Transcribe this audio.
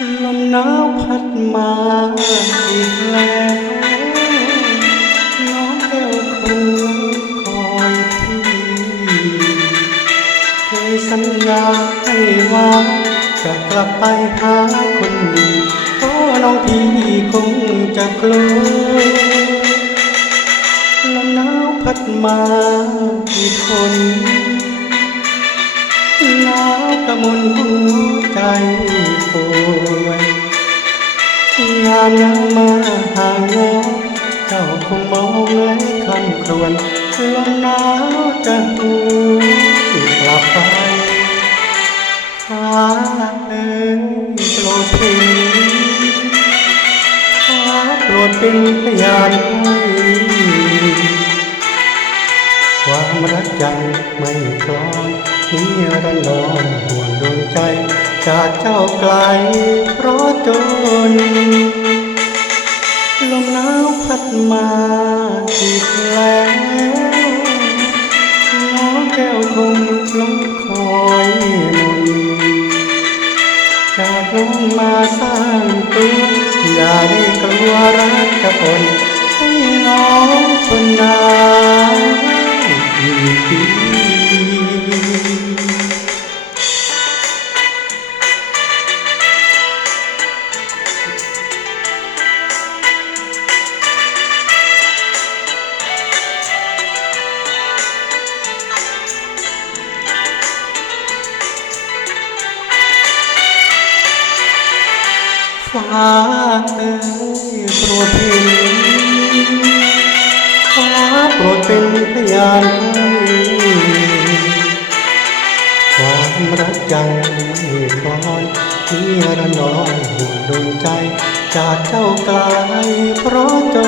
ลมาอีกแล้วน้องแก้วคงคอยพี่เคยสัญญาให้ว่าจะกลับไปหาคนดีเพราะน้องพี่คงจะกลัวลมหนาวพัดมากี่คนหนาวกระมุนหัวใจามน้ำมาห่างเงาเจ้าคงมองและคลำครวญลมหนาวจะหูกลับไปฟ้าเอ้ยโปรดทีฟ้าโปรดเป็นพยานให้ความรักยังไม่คล้อยนิรันดรห่วงดวงใจจากเจ้าไกลเพราะจนลมหนาว พัดมาที่แล้ ฟ้าเอ้ยโปรดเห็นฟ้าโปรดเป็นพยานให้ความรักยังไม่คลอนที่ระนองห่วงดวงใจ จากเจ้าไกลเพราะจนลมหนา